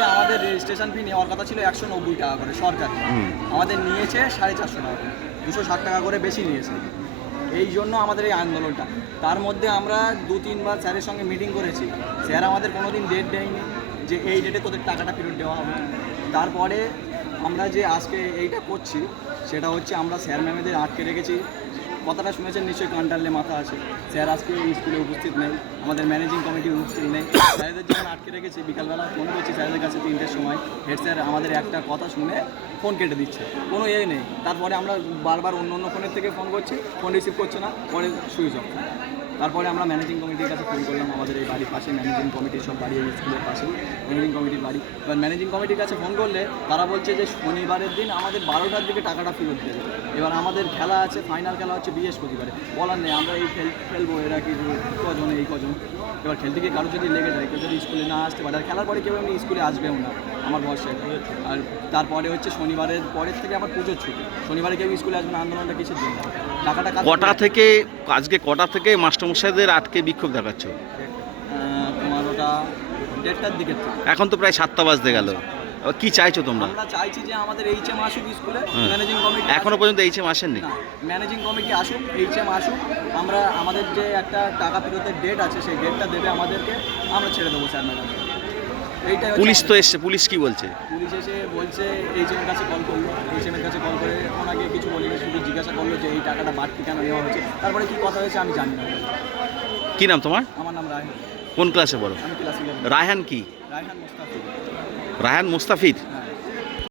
হচ্ছে আমাদের registration fee নেওয়ার কথা ছিল একশো নব্বই টাকা করে সরকার। আমাদের নিয়েছে সাড়ে চারশো টাকা করে। দুশো ষাট টাকা করে বেশি নিয়েছে। এই জন্য আমাদের এই আন্দোলনটা। তার মধ্যে আমরা দু তিনবার স্যারের সঙ্গে মিটিং করেছি। স্যার আমাদের কোনো দিন ডেট দেয়নি যে এই ডেটে তোদের টাকাটা ফেরত দেওয়া হবে। তারপরে আমরা যে আজকে এইটা করছি সেটা হচ্ছে আমরা স্যার ম্যামেদের আটকে রেখেছি। কথাটা শুনেছেন নিশ্চয়ই কান্টারলে মাথা আছে। স্যার আজকে স্কুলে উপস্থিত নেই, আমাদের ম্যানেজিং কমিটি উপস্থিত নেই। স্যারদের যখন আটকে রেখেছি, বিকালবেলা ফোন করছি স্যারদের কাছে তিনটের সময়, হেড স্যার আমাদের একটা কথা শুনে ফোন কেটে দিচ্ছে। কোনো ইয়ে নেই। তারপরে আমরা বারবার অন্য অন্য ফোনের থেকে ফোন করছি, ফোন রিসিভ করছে না, পরে সুইচ অফ। তারপরে আমরা ম্যানেজিং কমিটির কাছে ফোন করলাম, আমাদের এই বাড়ির পাশে ম্যানেজিং কমিটির সব বাড়ি স্কুলের পাশে ম্যানেজিং কমিটির বাড়ি। এবার ম্যানেজিং কমিটির কাছে ফোন করলে তারা বলছে যে শনিবারের দিন আমাদের বারোটার দিকে টাকাটা ফেরত দেবে। এবার আমাদের খেলা আছে ফাইনাল খেলা হচ্ছে বৃহস্পতিবারে। বলার নেই, আমরা এই খেল খেলব, এরা কি কজন, এই কজন? এবার খেলতে গিয়ে কারও যদি লেগে যায়, কেউ যদি স্কুলে না আসতে পারে, আর খেলার পরে কেউ এমনি স্কুলে আসবেও না। আমার ভরসায় আর তারপরে হচ্ছে শনিবারের পরের থেকে আবার পুজোর ছুটি। শনিবারে কেউ স্কুলে আসবে না আন্দোলনটা কিসের জন্য? টাকাটা কটা থেকে? আজকে কটা থেকে মাস্টারমশাইদের আটকে বিক্ষোভ দেখাচ্ছ? তোমার ওটা দেড়টার দিকে এখন তো প্রায় সাতটা বাজতে গেল। কি চাইছো তোমরা? আমরা চাইছি যে আমাদের এইচ এম আসুক স্কুলে হ্যাঁ। ম্যানেজিং কমিটি এখনও পর্যন্ত এইচ এম আসেননি ম্যানেজিং কমিটি আসুক এইচ এম আসুক আমরা আমাদের যে একটা টাকা ফেরতের ডেট আছে সেই ডেটটা দেবে আমাদেরকে আমরা ছেড়ে দেবো স্যার ম্যাডাম। পুলিশ তো এসছে পুলিশ কি বলছে? পুলিশ এসে বলছে এইচ কাছে কল করল এইচ এম কাছে কল করে ওনাকে কিছু বলিনি শুধু জিজ্ঞাসা করল যে এই টাকাটা বাড়তি কেন নেওয়া হয়েছে তারপরে কি কথা হয়েছে আমি জানি না। কি নাম তোমার? আমার নাম রায়হান। কোন ক্লাসে পড়ো? রায়হান কি? রায়হান মুস্তাফিদ রায়হান মুস্তাফির হ্যাঁ।